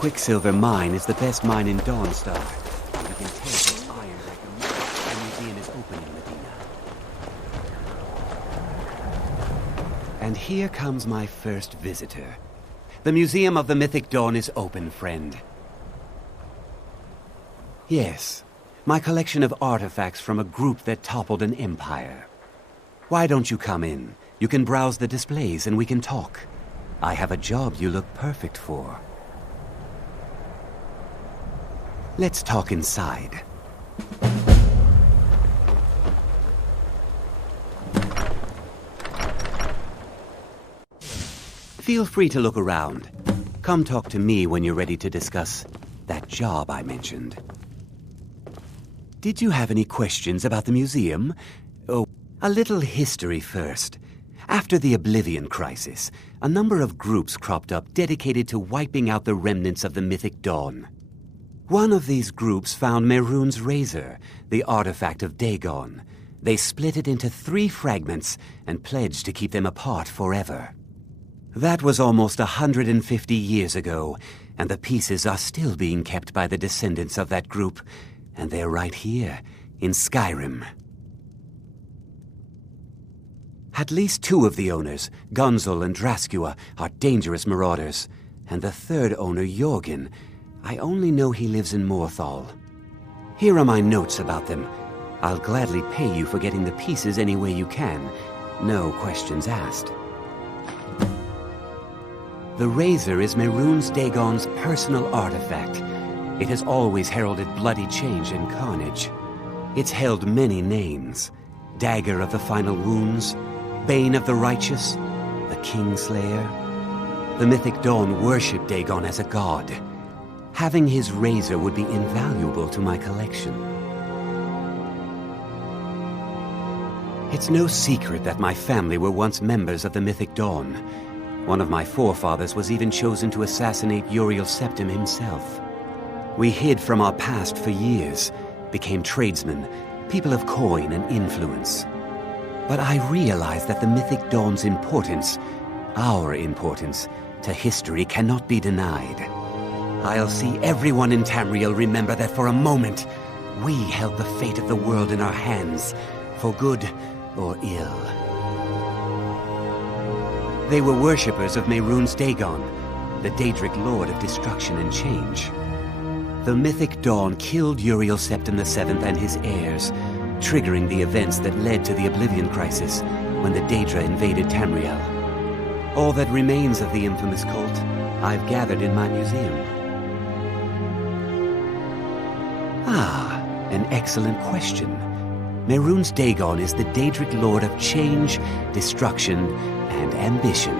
Quicksilver Mine is the best mine in Dawnstar. And we can take its iron like a mine. The museum is open in Medina. And here comes my first visitor. The Museum of the Mythic Dawn is open, friend. Yes, my collection of artifacts from a group that toppled an empire. Why don't you come in? You can browse the displays and we can talk. I have a job you look perfect for. Let's talk inside. Feel free to look around. Come talk to me when you're ready to discuss that job I mentioned. Did you have any questions about the museum? Oh, a little history first. After the Oblivion Crisis, a number of groups cropped up dedicated to wiping out the remnants of the Mythic Dawn. One of these groups found Mehrunes' razor, the artifact of Dagon. They split it into 3 fragments and pledged to keep them apart forever. That was almost 150 years ago, and the pieces are still being kept by the descendants of that group, and they're right here, in Skyrim. At least 2 of the owners, Gunzel and Draskua, are dangerous marauders, and the 3rd owner, Jorgen, I only know he lives in Morthal. Here are my notes about them. I'll gladly pay you for getting the pieces any way you can. No questions asked. The razor is Mehrunes Dagon's personal artifact. It has always heralded bloody change and carnage. It's held many names. Dagger of the Final Wounds, Bane of the Righteous, the Kingslayer. The Mythic Dawn worshipped Dagon as a god. Having his razor would be invaluable to my collection. It's no secret that my family were once members of the Mythic Dawn. One of my forefathers was even chosen to assassinate Uriel Septim himself. We hid from our past for years, became tradesmen, people of coin and influence. But I realized that the Mythic Dawn's importance, our importance, to history cannot be denied. I'll see everyone in Tamriel remember that for a moment, we held the fate of the world in our hands, for good or ill. They were worshippers of Mehrunes Dagon, the Daedric Lord of Destruction and Change. The Mythic Dawn killed Uriel Septim VII and his heirs, triggering the events that led to the Oblivion Crisis when the Daedra invaded Tamriel. All that remains of the infamous cult I've gathered in my museum. Ah, an excellent question. Mehrunes Dagon is the Daedric Lord of Change, Destruction, and Ambition.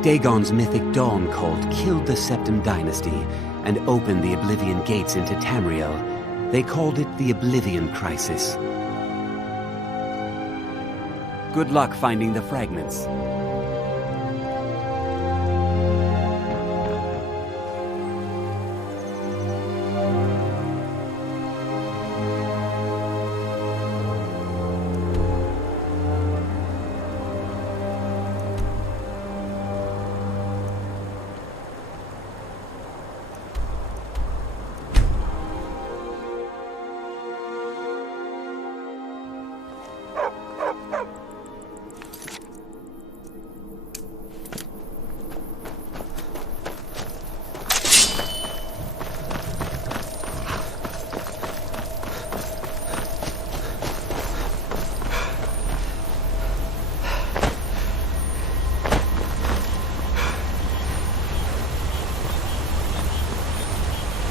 Dagon's Mythic Dawn cult killed the Septim dynasty and opened the Oblivion gates into Tamriel. They called it the Oblivion Crisis. Good luck finding the fragments.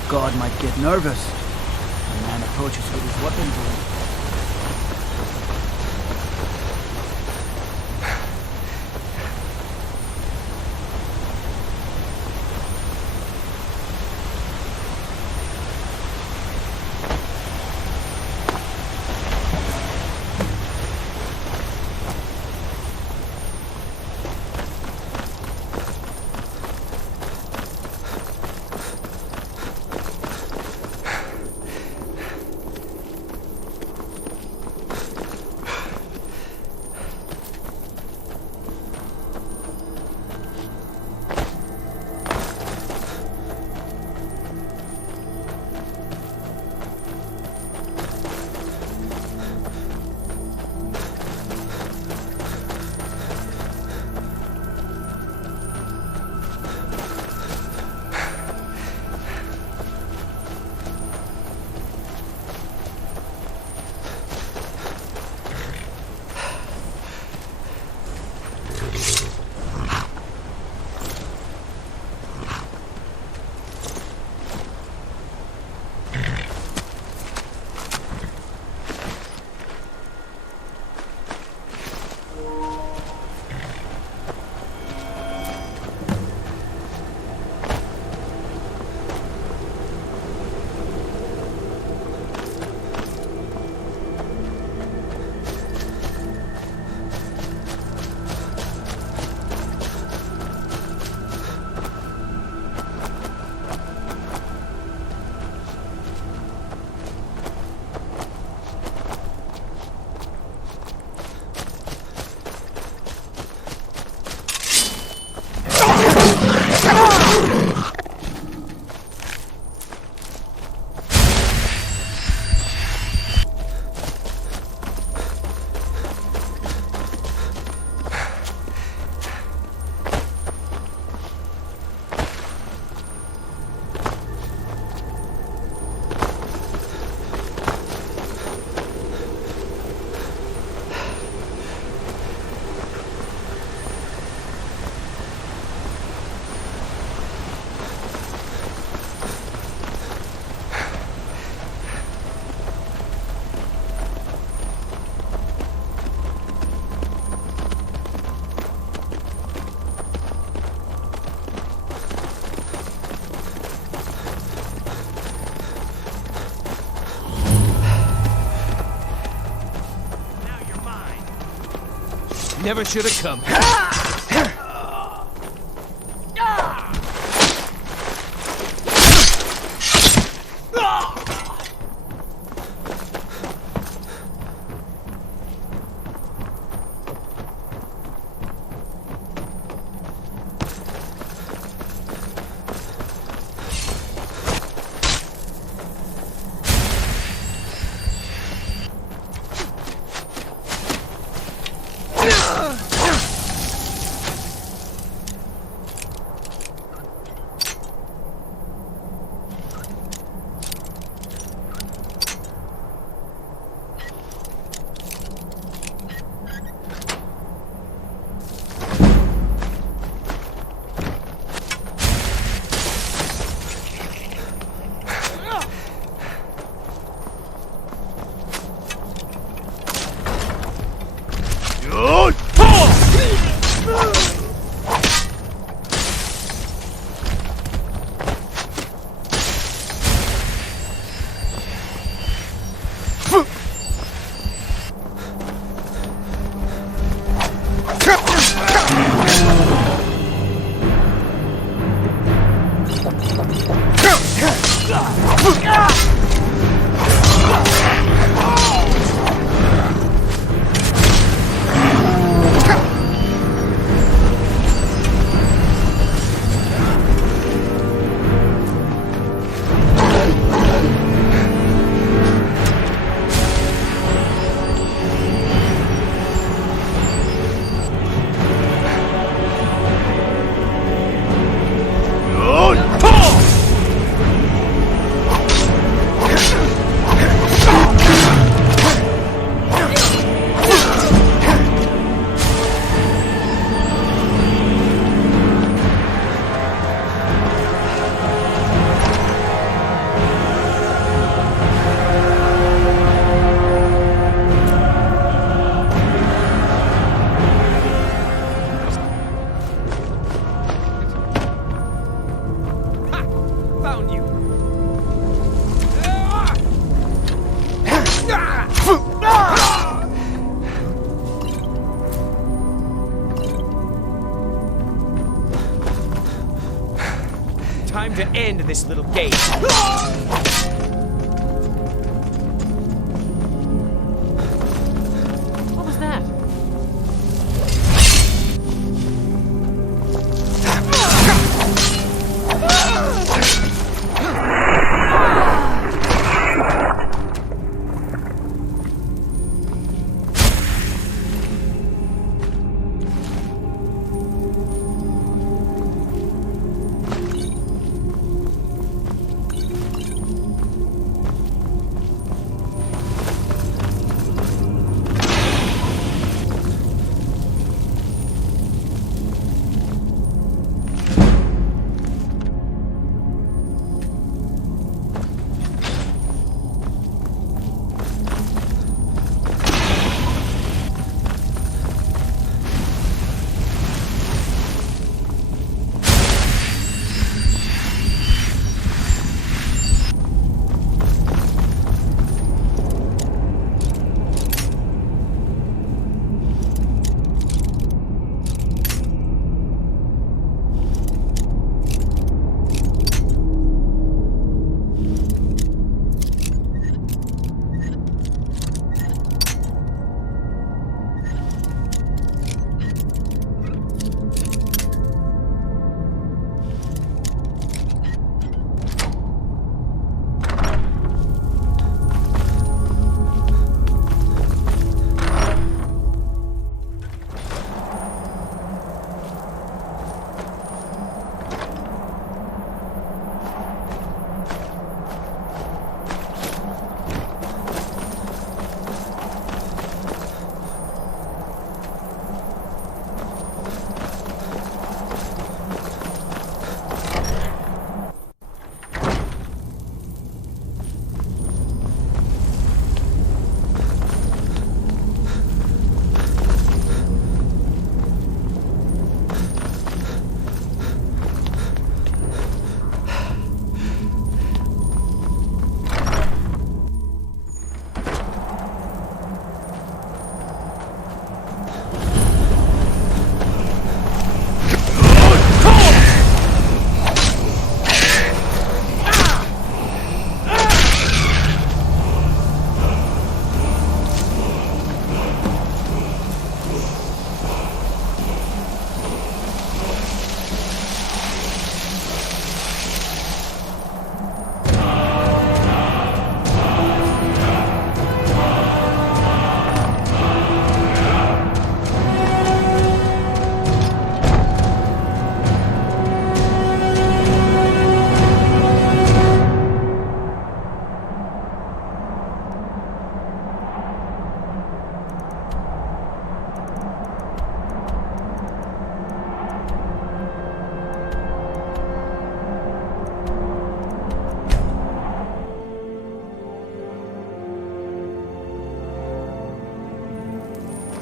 God might get nervous. A man approaches with his weapon drawn. Never should have come. Time to end this little game. What was that?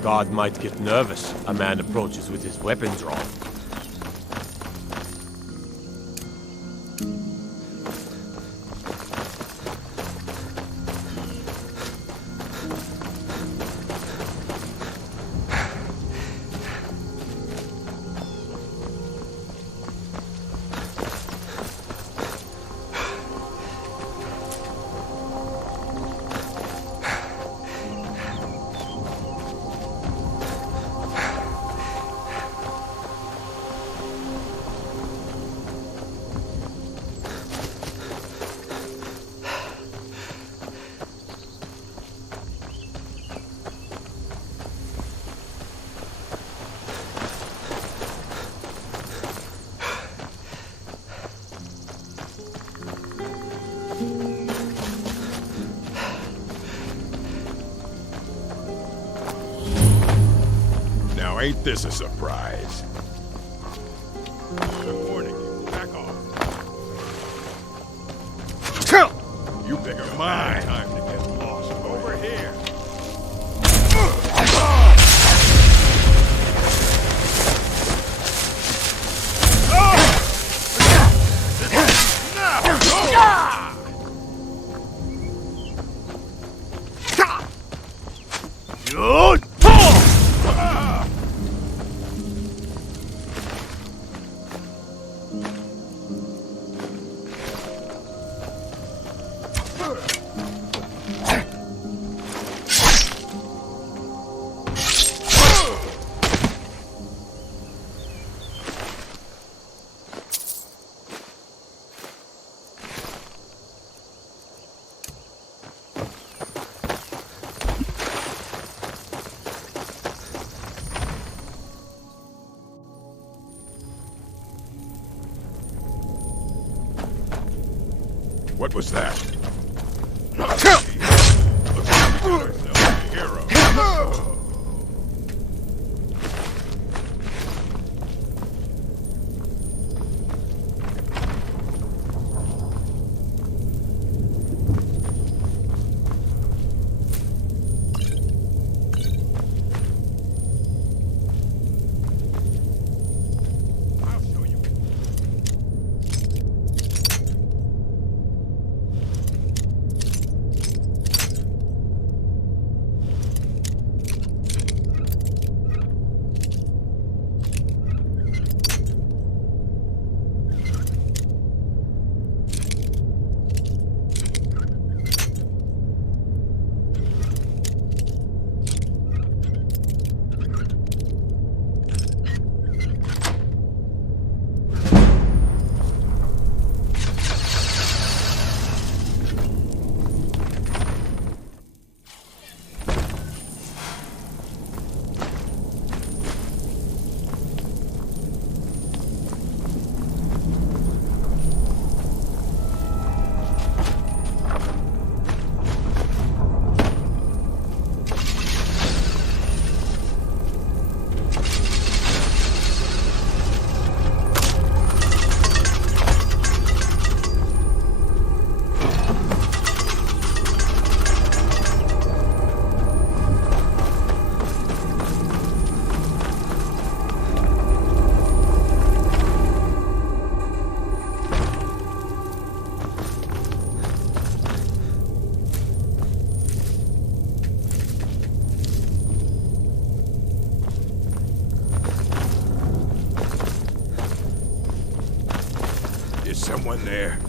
God might get nervous. A man approaches with his weapons drawn. Now ain't this a surprise? Good morning. Back off. You pick a mine. Time to get lost. Over here. What was that? Looks like we got ourselves a hero. I'll show you. Is someone there?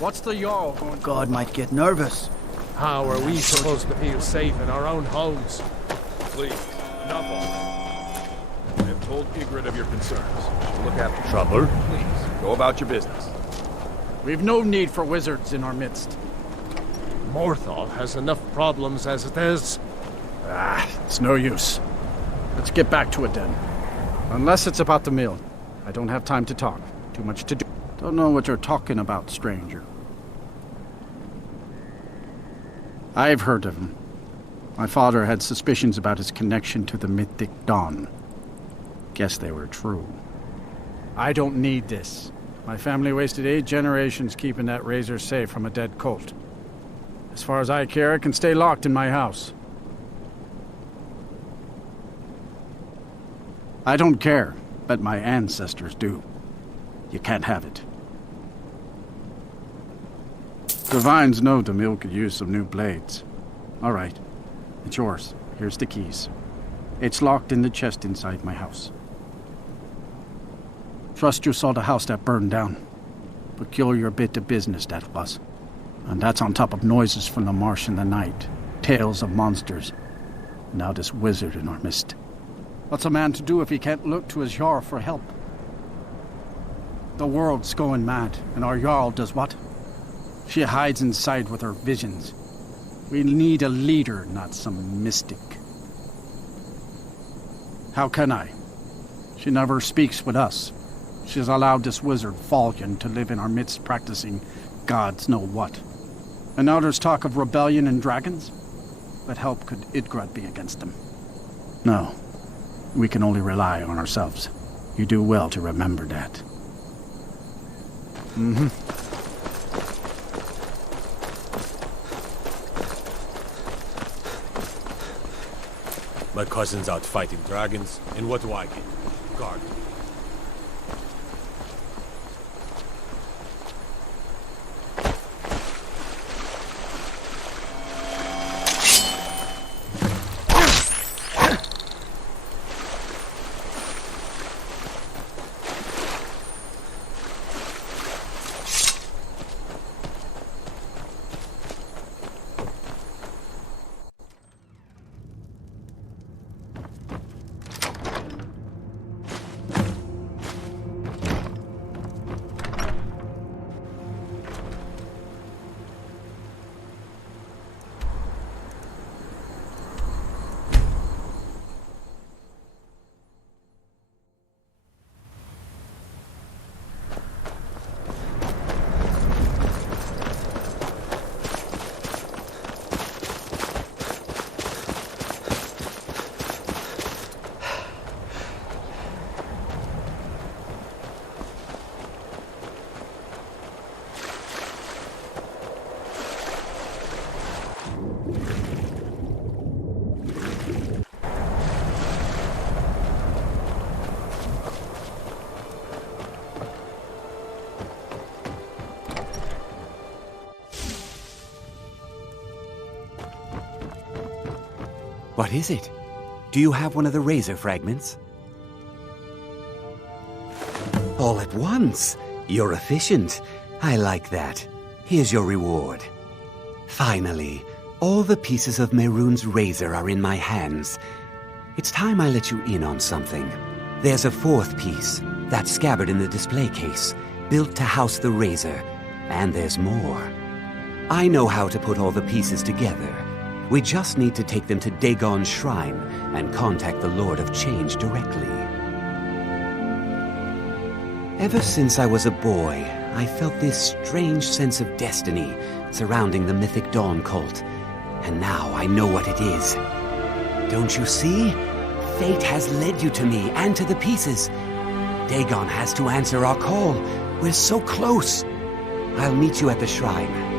What's the Jarl going? God might get nervous. How are we supposed to feel safe in our own homes? Please, enough already. I have told Ygritte of your concerns. Look after Trouble? Please, go about your business. We've no need for wizards in our midst. Morthal has enough problems as it is. It's no use. Let's get back to it then. Unless it's about the mill. I don't have time to talk. Too much to do. Don't know what you're talking about, stranger. I've heard of him. My father had suspicions about his connection to the Mythic Dawn. Guess they were true. I don't need this. My family wasted 8 generations keeping that razor safe from a dead cult. As far as I care, it can stay locked in my house. I don't care, but my ancestors do. You can't have it. The vines know the mill could use some new blades. All right, it's yours. Here's the keys. It's locked in the chest inside my house. Trust you saw the house that burned down. Peculiar bit of business that was. And that's on top of noises from the marsh in the night. Tales of monsters. Now this wizard in our midst. What's a man to do if he can't look to his Jarl for help? The world's going mad, and our Jarl does what? She hides inside with her visions. We need a leader, not some mystic. How can I? She never speaks with us. She's allowed this wizard, Falcon, to live in our midst practicing gods know what. And now there's talk of rebellion and dragons? What help could Idgrad be against them? No. We can only rely on ourselves. You do well to remember that. Mm-hmm. My cousin's out fighting dragons, and what do I get? Guard. What is it? Do you have one of the razor fragments? All at once? You're efficient. I like that. Here's your reward. Finally, all the pieces of Mehrunes' razor are in my hands. It's time I let you in on something. There's a 4th piece, that scabbard in the display case, built to house the razor. And there's more. I know how to put all the pieces together. We just need to take them to Dagon's shrine and contact the Lord of Change directly. Ever since I was a boy, I felt this strange sense of destiny surrounding the Mythic Dawn cult. And now I know what it is. Don't you see? Fate has led you to me and to the pieces. Dagon has to answer our call. We're so close. I'll meet you at the shrine.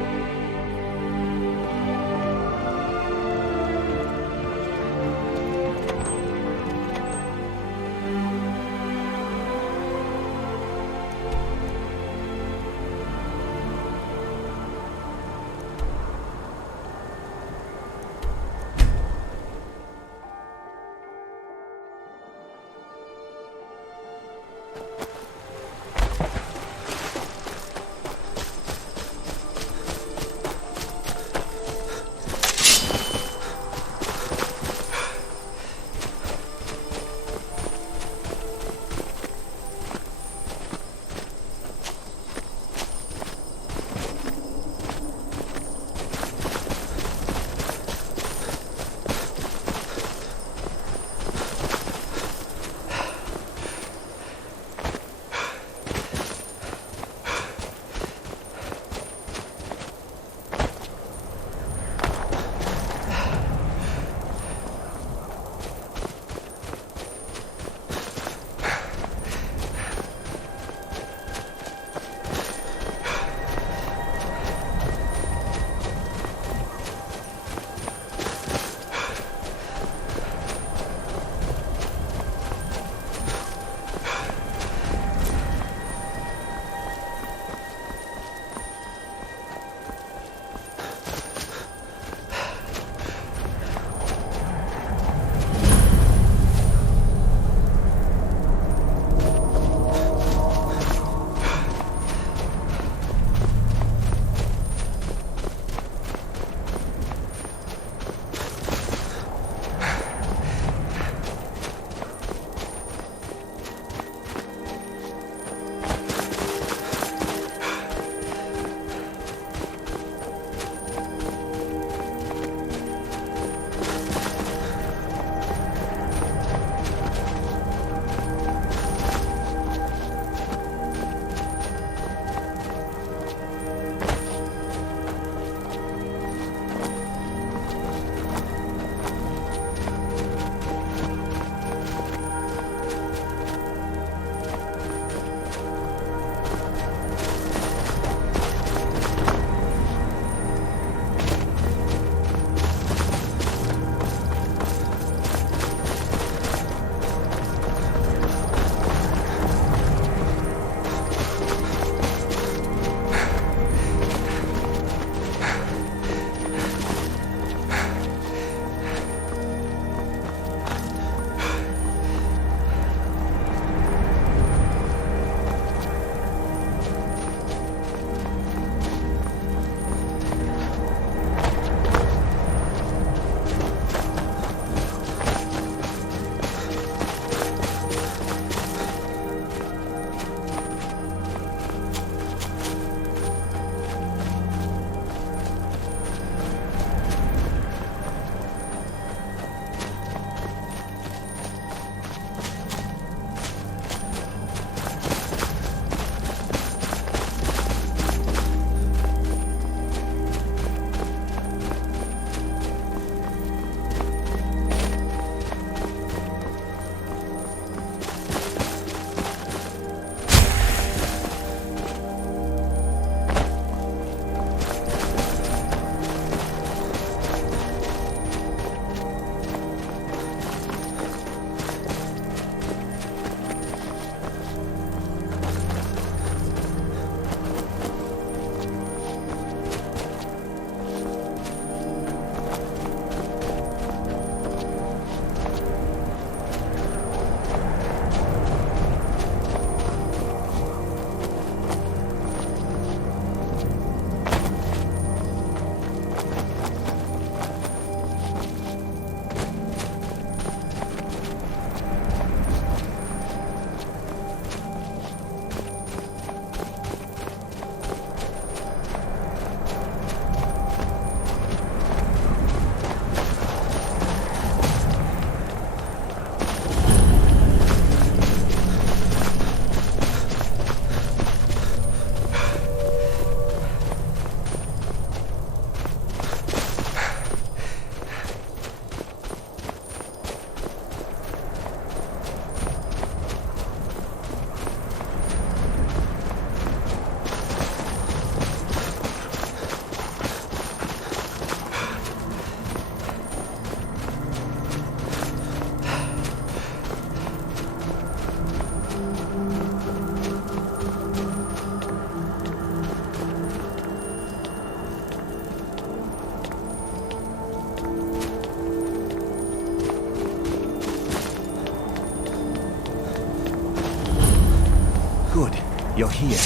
you're here,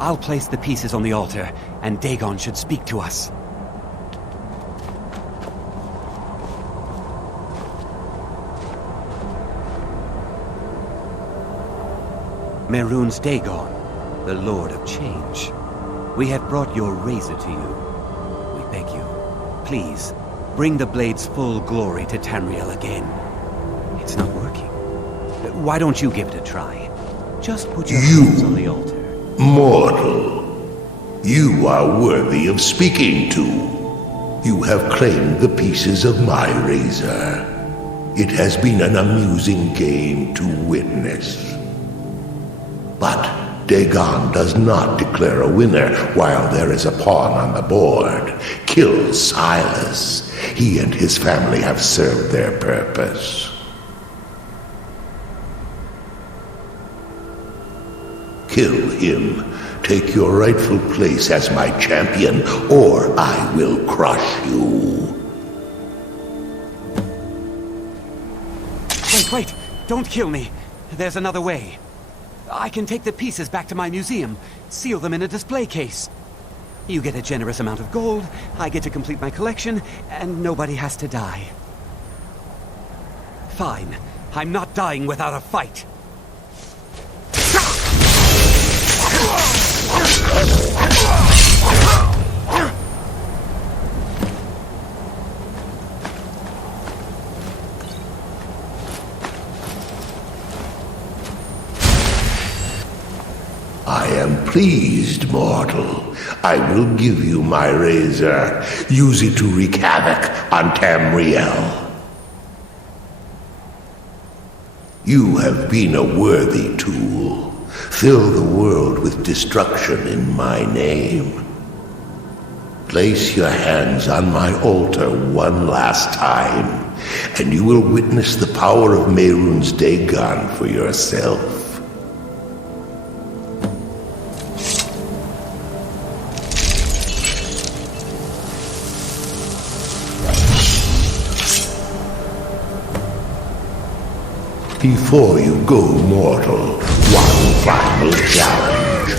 I'll place the pieces on the altar, and Dagon should speak to us. Mehrunes Dagon, the Lord of Change. We have brought your razor to you. We beg you, please, bring the blade's full glory to Tamriel again. It's not working. Why don't you give it a try? Just put your hands on the altar. Mortal, you are worthy of speaking to. You have claimed the pieces of my razor. It has been an amusing game to witness. But Dagon does not declare a winner while there is a pawn on the board. Kill Silas. He and his family have served their purpose. Kill him. Take your rightful place as my champion, or I will crush you. Wait! Don't kill me! There's another way. I can take the pieces back to my museum, seal them in a display case. You get a generous amount of gold, I get to complete my collection, and nobody has to die. Fine. I'm not dying without a fight. I am pleased, mortal. I will give you my razor. Use it to wreak havoc on Tamriel. You have been a worthy tool. Fill the world with destruction in my name. Place your hands on my altar one last time, and you will witness the power of Mehrunes Dagon for yourself. Before you go, mortal, one final challenge.